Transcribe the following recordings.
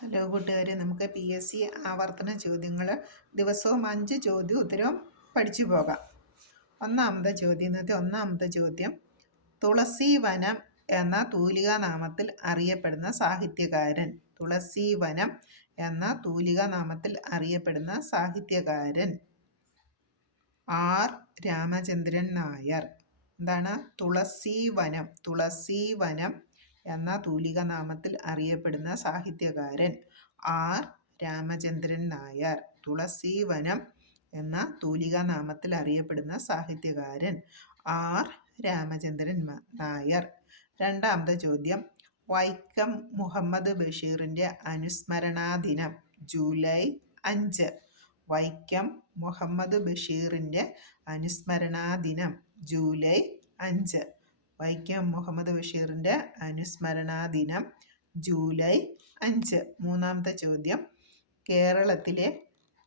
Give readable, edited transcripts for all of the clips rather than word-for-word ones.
Hello കൂട്ടുകാരെ, നമുക്ക് PSC ആവർത്തന ചോദ്യങ്ങൾ ദിവസവും 5 ചോദ്യം ഉത്തരവും പഠിച്ചു പോകാം. ഒന്നാമത്തെ ചോദ്യം തുളസി വനം എന്ന തൂലികാനാമത്തിൽ അറിയപ്പെടുന്ന സാഹിത്യകാരൻ. തുളസി വനം എന്ന തൂലികാനാമത്തിൽ അറിയപ്പെടുന്ന സാഹിത്യകാരൻ ആർ രാമചന്ദ്രൻ നായർ. എന്താണ്? തുളസി വനം എന്ന തൂലികാനാമത്തിൽ അറിയപ്പെടുന്ന സാഹിത്യകാരൻ ആർ രാമചന്ദ്രൻ നായർ. തുളസി വനം എന്ന തൂലികാനാമത്തിൽ അറിയപ്പെടുന്ന സാഹിത്യകാരൻ ആർ രാമചന്ദ്രൻ നായർ. രണ്ടാമത്തെ ചോദ്യം വൈക്കം മുഹമ്മദ് ബഷീറിൻ്റെ അനുസ്മരണാ ദിനം ജൂലൈ 5. വൈക്കം മുഹമ്മദ് ബഷീറിൻ്റെ അനുസ്മരണാ ദിനം ജൂലൈ 5. വൈക്കം മുഹമ്മദ് ബഷീറിൻ്റെ അനുസ്മരണാ ദിനം ജൂലൈ 5. മൂന്നാമത്തെ ചോദ്യം കേരളത്തിലെ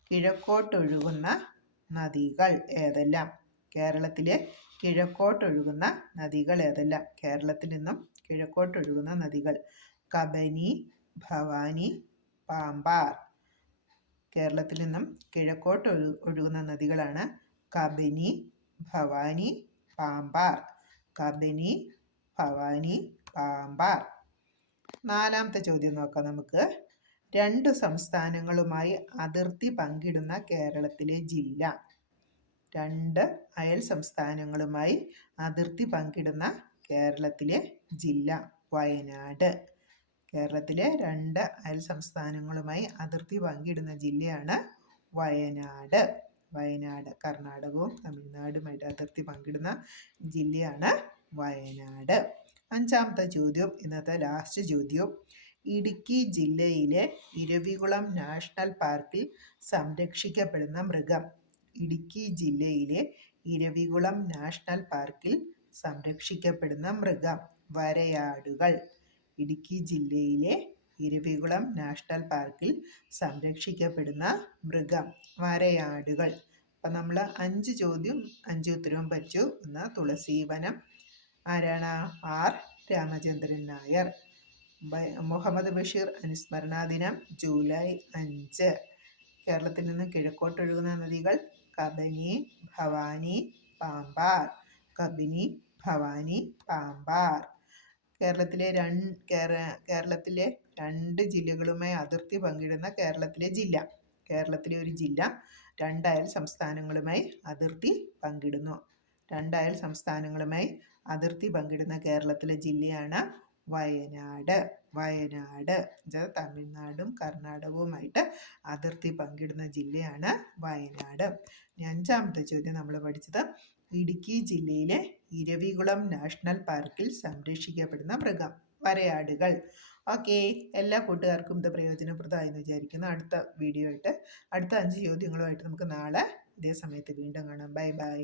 കിഴക്കോട്ടൊഴുകുന്ന നദികൾ ഏതെല്ലാം? കേരളത്തിലെ കിഴക്കോട്ടൊഴുകുന്ന നദികൾ ഏതെല്ലാം? കേരളത്തിൽ നിന്നും കിഴക്കോട്ടൊഴുകുന്ന നദികൾ കബനി, ഭവാനി, പാമ്പാർ. കേരളത്തിൽ നിന്നും കിഴക്കോട്ട് ഒഴുകുന്ന നദികളാണ് കബനി, ഭവാനി, പാമ്പാർ. കബനി, ഭവാനി, പാമ്പാർ. നാലാമത്തെ ചോദ്യം നോക്കാം നമുക്ക്. 2 സംസ്ഥാനങ്ങളുമായി അതിർത്തി പങ്കിടുന്ന കേരളത്തിലെ ജില്ല. 2 അയൽ സംസ്ഥാനങ്ങളുമായി അതിർത്തി പങ്കിടുന്ന കേരളത്തിലെ ജില്ല വയനാട്. കേരളത്തിലെ 2 അയൽ സംസ്ഥാനങ്ങളുമായി അതിർത്തി പങ്കിടുന്ന ജില്ലയാണ് വയനാട്. കർണാടകവും തമിഴ്നാടുമായിട്ട് അതിർത്തി പങ്കിടുന്ന ജില്ലയാണ് വയനാട്. അഞ്ചാമത്തെ ചോദ്യം, ഇന്നത്തെ ലാസ്റ്റ് ചോദ്യം. ഇടുക്കി ജില്ലയിലെ ഇരവികുളം നാഷണൽ പാർക്കിൽ സംരക്ഷിക്കപ്പെടുന്ന മൃഗം. ഇടുക്കി ജില്ലയിലെ ഇരവികുളം നാഷണൽ പാർക്കിൽ സംരക്ഷിക്കപ്പെടുന്ന മൃഗം വരയാടുകൾ. ഇടുക്കി ജില്ലയിലെ ഇരവികുളം നാഷണൽ പാർക്കിൽ സംരക്ഷിക്കപ്പെടുന്ന മൃഗം വരയാടുകൾ. അപ്പം നമ്മൾ 5 ചോദ്യം 5 ഉത്തരവും പഠിച്ചു. ഒന്ന് തുളസി വനം ആരാണ്? ആർ രാമചന്ദ്രൻ നായർ. മുഹമ്മദ് ബഷീർ അനുസ്മരണാ ദിനം ജൂലൈ 5. കേരളത്തിൽ നിന്ന് കിഴക്കോട്ടൊഴുകുന്ന നദികൾ കബനി, ഭവാനി, പാമ്പാർ. കബിനി, ഭവാനി, പാമ്പാർ. കേരളത്തിലെ 2 ജില്ലകളുമായി അതിർത്തി പങ്കിടുന്ന കേരളത്തിലെ ഒരു ജില്ല 2 അയൽ സംസ്ഥാനങ്ങളുമായി അതിർത്തി പങ്കിടുന്നു. 2 അയൽ സംസ്ഥാനങ്ങളുമായി അതിർത്തി പങ്കിടുന്ന കേരളത്തിലെ ജില്ലയാണ് വയനാട്. തമിഴ്നാടും കർണാടകവുമായിട്ട് അതിർത്തി പങ്കിടുന്ന ജില്ലയാണ് വയനാട്. ഇനി 5ാമത്തെ ചോദ്യം നമ്മൾ പഠിച്ചത് ഇടുക്കി ജില്ലയിലെ ഇരവികുളം നാഷണൽ പാർക്കിൽ സംരക്ഷിക്കപ്പെടുന്ന മൃഗം വരയാടുകൾ. ഓക്കെ, എല്ലാ കൂട്ടുകാർക്കും ഇത് പ്രയോജനപ്രദമായെന്ന് വിചാരിക്കുന്നു. അടുത്ത വീഡിയോ ആയിട്ട് അടുത്ത 5 ചോദ്യങ്ങളുമായിട്ട് നമുക്ക് നാളെ ഇതേ സമയത്ത് വീണ്ടും കാണാം. ബൈ.